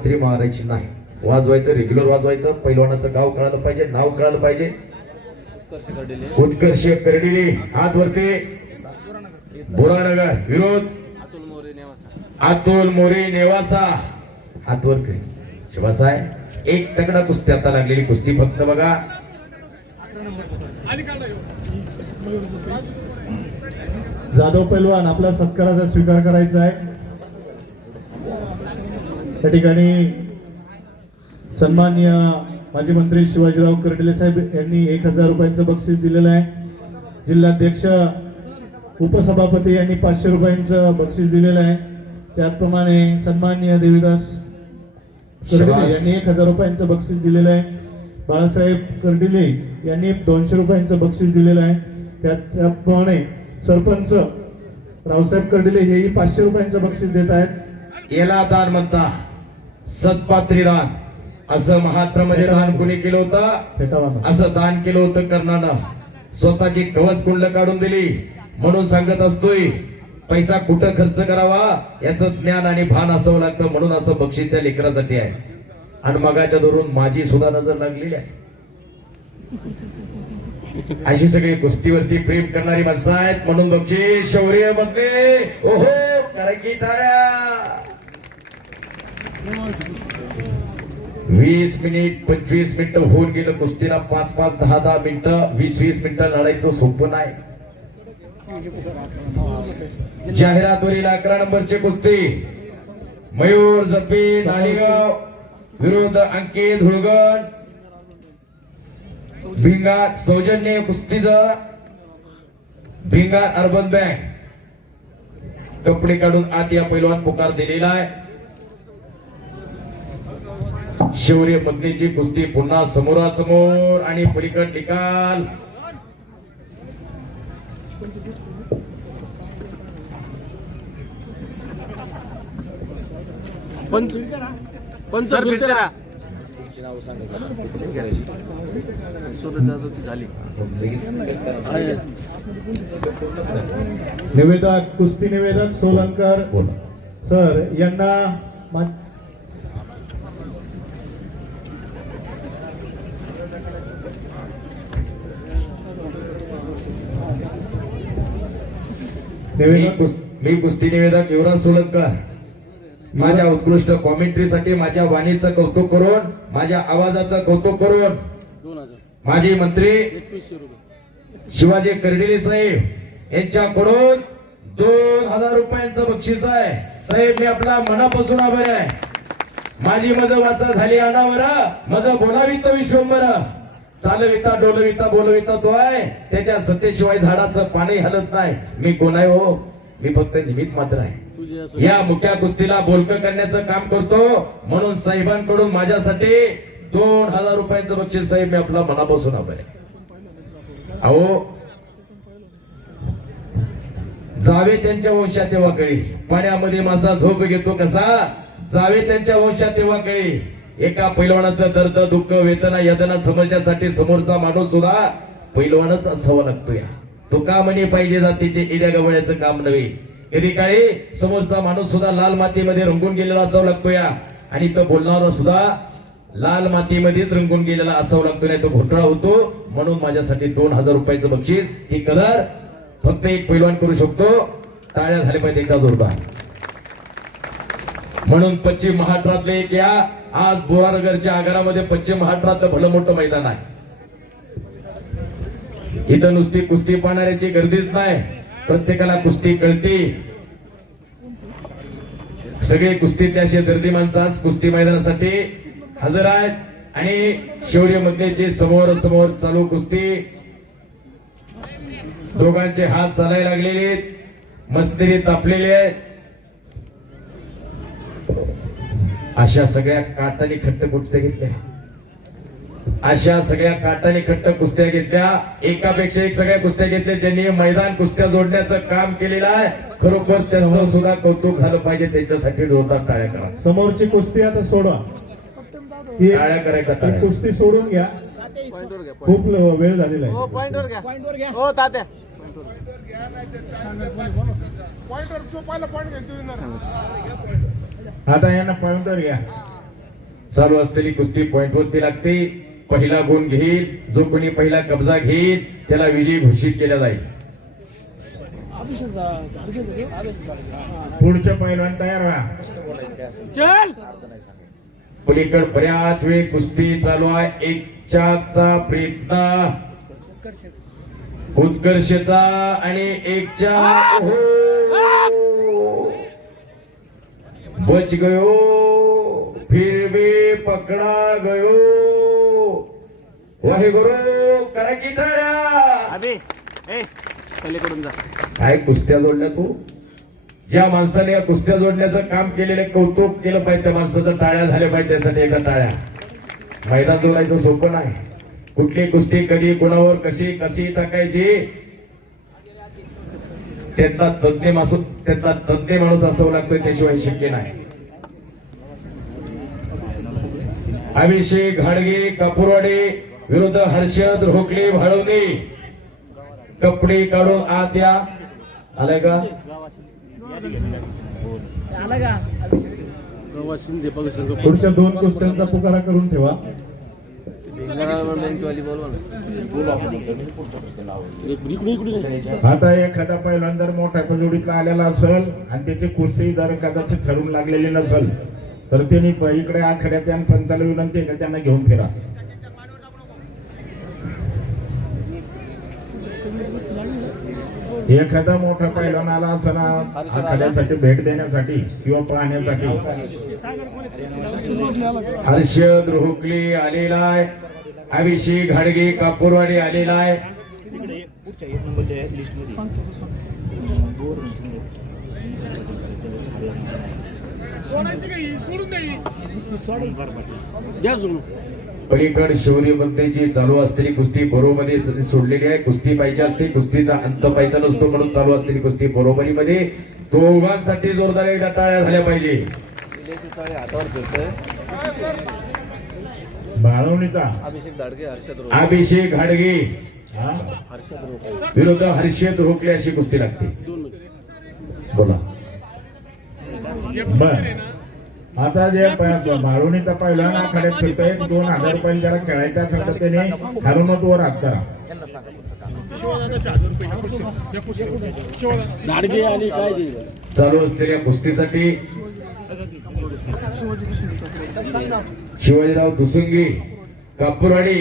पाथरी मारायची नाही. वाजवायचं रेग्युलर वाजवायचं पैलवानाचं गाव कळालं पाहिजे नाव कळालं पाहिजे. उत्कर्ष करडिले हात वरते. बोरानगर विरोध. अतुल मोरे नेवासा. हात वर करी एक तगडा कुस्ती आता लागलेली कुस्ती फक्त बघा. जाधव पैलवान आपला सत्काराचा स्वीकार करायचा आहे. त्या ठिकाणी सन्मान्य माजी मंत्री शिवाजीराव कर्डिले साहेब यांनी एक हजार रुपयांचं बक्षीस दिलेलं आहे. जिल्हाध्यक्ष उपसभापती यांनी पाचशे रुपयांचं बक्षीस दिलेलं आहे. त्याचप्रमाणे सन्मान्य देवीदास कर्डिले. यांनी एक हजार रुपयांचं बक्षीस दिलेलं आहे. बाळासाहेब कर्डिले यांनी दोनशे रुपयांचं बक्षीस दिलेलं आहे. त्या- त्याचप्रमाणे सरपंच रावसाहेब कर्डिले हेही पाचशे रुपयांचं बक्षीस देत आहेत. याला दान म्हणता. सत्पात्री दान असं महात्म्यामध्ये दान कोणी केलं होतं? असं दान केलं होतं कर्णानं. स्वतःची कवच कुंडल काढून दिली. म्हणून सांगत असतोय पैसा कुठं खर्च करावा? याचं ज्ञान आणि भान असावं लागतं. म्हणून असं बक्षीस त्या लेकरासाठी आहे. आणि मगाच्या धरून माझी सुद्धा नजर लागलेली आहे. अशी सगळी कुस्तीवरती प्रेम करणारी माणसं आहेत. म्हणून बक्षीस शौर्यमध्ये ओहो करकी टाळ्या वीस मिनिट पंचवीस मिनिट होऊन गेलं. कुस्तीला पाच पाच दहा दहा मिनिटं वीस वीस मिनिटं लढायचं सोपं नाही. जाहिरातवरील अकरा नंबरची कुस्ती. मयूर जपी नाणीगाव विरोध अंकित हुळगण. भिंगात सौजन्य कुस्तीचं. भिंगात अर्बन बँक. कपडे काढून आत या पैलवान पुकार दिलेला आहे. शौर्य पत्नीची कुस्ती पुन्हा समोरासमोर आणि पलीकड निकाल. पंच पंच निवेदक कुस्ती निवेदक सोलंकर. सर यांना मा- कुस्ती निवेदक युवराज सोलंकर. माझ्या उत्कृष्ट कॉमेंट्रीसाठी माझ्या वाणीचं कौतुक करून माझ्या आवाजाचं कौतुक करून माजी मंत्री शिवाजी कर्डिले साहेब यांच्याकडून दोन हजार रुपयांचं बक्षीस आहे. साहेब मी आपला मनापासून आभार आहे. माझी मज वाचा झाली आणावर मज बोलावी तर विश्वंबर चालविता डोलविता बोलविता तो आहे. त्याच्या सत्तेशिवाय झाडाचं पाणी हलत नाही. मी कोण आहे हो? मी फक्त निमित्त मात्र आहे. या मुख्या कुस्तीला बोलकं करण्याचं काम करतो. म्हणून साहेबांकडून माझ्यासाठी दोन हजार रुपयांचं बक्षीस साहेब मी आपला मनापासून आभार आहे अहो जावे त्यांच्या वंशात तेव्हा कळी. पाण्यामध्ये माझा झोप घेतो कसा? जावे त्यांच्या वंशात तेव्हा कळी. एका पैलवानाचं दर्द दुःख वेदना यदना समजण्यासाठी समोरचा माणूस सुद्धा पैलवानच असावा लागतो या तो का म्हणे पाहिजे जातीचे इड्या गवळ्याचं काम नव्हे? कधी काळी समोरचा माणूस सुद्धा लाल मातीमध्ये रंगून गेलेला असावा लागतो या आणि तो बोलणारा सुद्धा लाल मातीमध्येच रंगून गेलेला असावा लागतो नाही तो घोटाळा होतो. म्हणून माझ्यासाठी दोन हजार रुपयाचं बक्षीस ही कलर फक्त एक पैलवान करू शकतो. टाळ्या झाल्या पाहिजे एकदा जोरदार. म्हणून पश्चिम महाराष्ट्रातले एक या आज बोरानगरच्या आगारामध्ये पश्चिम महाराष्ट्रातलं भलं मोठं मैदान आहे. इथं नुसती कुस्ती पाहणाऱ्याची गर्दीच नाही. प्रत्येकाला कुस्ती कळती. सगळे कुस्तीतल्या असे दर्दी माणसं आज कुस्ती मैदानासाठी हजर आहेत. आणि शौर्य मधल्याची समोर समोर चालू कुस्ती दोघांचे हात चालायला लागलेले आहेत. मस्तिरी तापलेले आहेत. अशा सगळ्या काटाने खट्ट कुस्त्या घेतल्या. अशा सगळ्या काटाने खट्ट कुस्त्या घेतल्या. एकापेक्षा एक सगळ्या कुस्त्या घेतल्या. ज्यांनी मैदान कुस्त्या जोडण्याचं काम केलेलं आहे खरोखर त्यांचं सुद्धा कौतुक झालं पाहिजे. त्यांच्यासाठी जोरदार टाळ्या करा. समोरची कुस्ती आता सोडा. ही टाळ्या करायचा ही कुस्ती सोडून घ्या. खूप वेळ झालेला आहे. पॉइंटवर घ्या पॉइंटवर घ्या. हो तात्या. आता यांना पॉइंटर घ्या. चालू असलेली कुस्ती पॉइंट वरती लागते. पहिला गुण घेईल. जो कोणी पहिला कब्जा घेईल त्याला विजयी घोषित केला जाईल. पुढचे पैलवान तयार व्हा. चल! पलीकड बऱ्याच वेळ कुस्ती चालू आहे. एक चाकचा प्रयत्न. उत्कर्षचा आणि एक चाक ओहो. बच गयो फिर भी पकडा गयो। वाहेगुरु करा की टाळ्या अबे ए पलीकडून जा. काय कुस्त्या जोडल्या तू? ज्या माणसाने या कुस्त्या जोडण्याचं काम केलेलं कौतुक केलं पाहिजे त्या माणसाचं टाळ्या झाल्या पाहिजे त्यासाठी एकदा टाळ्या. मैदान जोडायचं सोपं नाही. कुठली कुस्ती कधी कोणावर कशी कशी टाकायची? त्यातला तज्ञ माणूस त्यातला तज्ञ माणूस असावं लागतोय त्याशिवाय शक्य नाही. अभिषेक घाडगे कापूरवाडे विरुद्ध हर्षद रोखले भाळवणे. कपडे काढून आत या. आलाय का? पुढच्या दोन कुस्त्यांचा पुकारा करून ठेवा. आता एखादा पहिल्यांदा जर मोठ्या जोडीतला आलेला असेल आणि त्याची कुस्ती जर कदाचित ठरून लागलेली नसेल तर त्यांनी इकडे आखड्यात आणि पंचाला विनंती आहे का त्यांना घेऊन फिरा. एखादा मोठा पैलवान आला असेल आखाड्यासाठी भेट देण्यासाठी किंवा पाहण्यासाठी. हर्षद रोहकले आलेला आहे. अभिषेक घाडगे कापूरवाडी आलेला आहे? पलीकड शौर्य बंदेची चालू असलेली कुस्ती बरोबरी सोडलेली आहे. कुस्ती पाहिजे असते कुस्तीचा अंत पाहिजे नसतो म्हणून चालू असलेली कुस्ती बरोबरीमध्ये दोघांसाठी जोरदार एकदा टाळ्या झाल्या पाहिजे. बाळवणीचा. अभिषेक हर्षद अभिषेक घाडगे? हर्षद रोड विरुद्ध हर्षद रोखले अशी कुस्ती लागते. बोला. बर. आता जे बाळवणीचा पैलवान आखाड्यात फिरतोय दोन हजार रुपये जरा खेळायचा असेल तर त्याने खालूनच वर हात करा ते? चालू असलेल्या कुस्तीसाठी शिवाजीराव दुसुंगी कापूरवाडी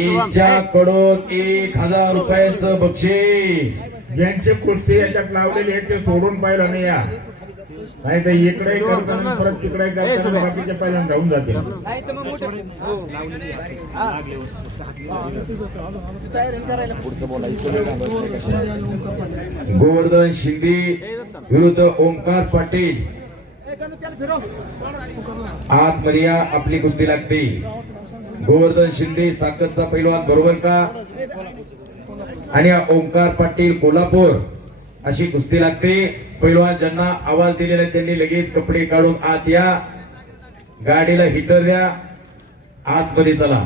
एकच्या कडून एक हजार रुपयांचं बक्षीस. ज्यांचे कुस्ती याच्यात लावलेली आहे ते सोडून पाहिलं नाही या. नाही तर इकडे करताना परत तिकडे करताना बाकीचे पहिल्यांदा राहून जातील. गोवर्धन शिंदे विरुद्ध ओमकार पाटील आतमध्ये या आपली कुस्ती लागते. गोवर्धन शिंदे साकरचा पैलवान बरोबर का? आणि ओमकार पाटील कोल्हापूर. अशी कुस्ती लागते. पैलवान ज्यांना आवाज दिलेला त्यांनी लगेच कपडे काढून आत या. गाडीला हिटर द्या. आतमध्ये चला.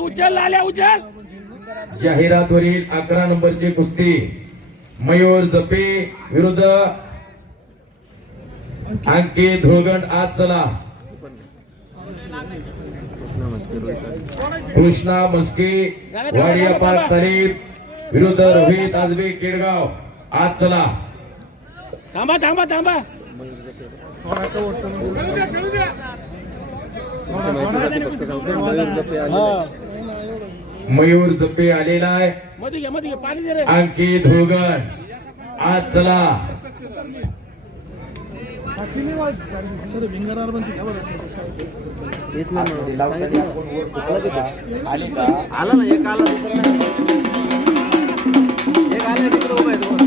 उचल आल्या उचल. जाहिरातवरील अकरा नंबरची कुस्ती. मयूर जपे विरुद्ध अंकित धुळगंड आज चला. कृष्णा मस्के वाडिया पार्क तारीफ विरुद्ध रोहित आजबे केडगाव आज चला. थांबा थांबा थांबा. मयूर जपे आलेला आहे. मध्ये घे मध्ये घे पाणी दे रे अंकित धुळगंड आज चला आला ना एक आला एक आला तिकडे उभा आहे दोन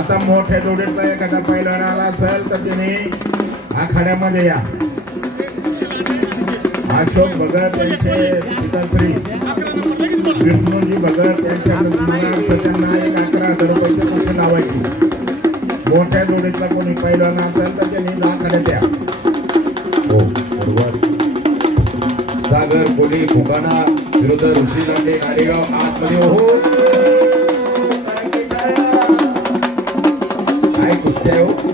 आता मोठ्या जोडीतला एखादा पहिला आला असेल तर त्याने आखाड्यामध्ये या. अशोक भगत यांचे पिताश्री. विष्णूजी भगत यांच्या त्यांना एक अकरा हजार रुपयाची पैसे लावायची. मोठ्या जोडीतला कोणी पैलवान असेल तर त्यांनी आखाड्यात या हो बरोबर. सागर कोली फुकाना विरुद्ध ऋषी लांडे नारेगाव आतमध्ये हो. काय कुस्त्या हो?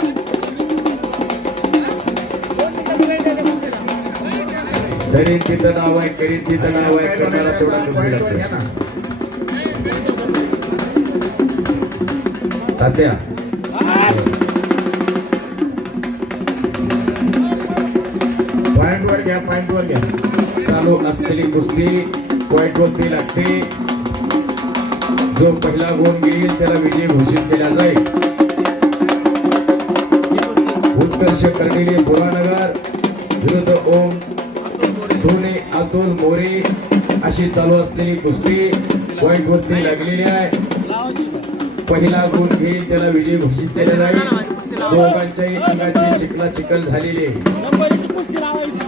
तरी तिथं नाव आहे करीत तिथं नाव आहे करणारा तेवढा कुस्ती लागतो तात्या. पॉइंट वर घ्या पॉइंट वर घ्या. चालू असलेली कुस्ती पॉइंट वरती लागते. जो पहिला गुण घेईल त्याला विजय घोषित केला जाईल. उत्कर्ष कर्डिले बुरानगर विरुद्ध ओम सोने अतुल मोरे अशी चालू असलेली कुस्ती पॉइंट वरती लागलेली आहे पहिला गुण घेईल त्याला विजय घोषित केला जाईल दोघांच्याही अंगाची चिकला चिकल झालेली आहे दोघांसाठी कुस्ती लावायची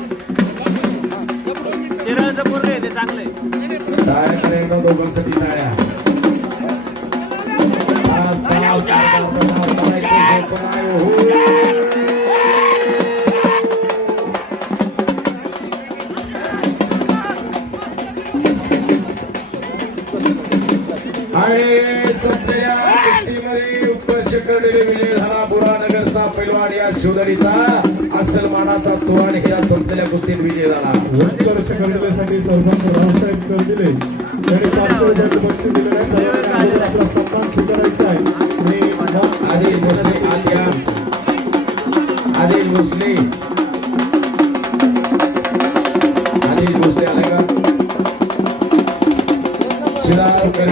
तो आणि ह्या संपलेल्या गोष्टीत विजय झाला उत्कर्ष करण्यासाठी सरपंच दिले त्यांनी पाच बक्षीस दिले आपला सन्मान स्वीकारायचा आहे. आणि आदिल भोसले आलिया आदिल भोसले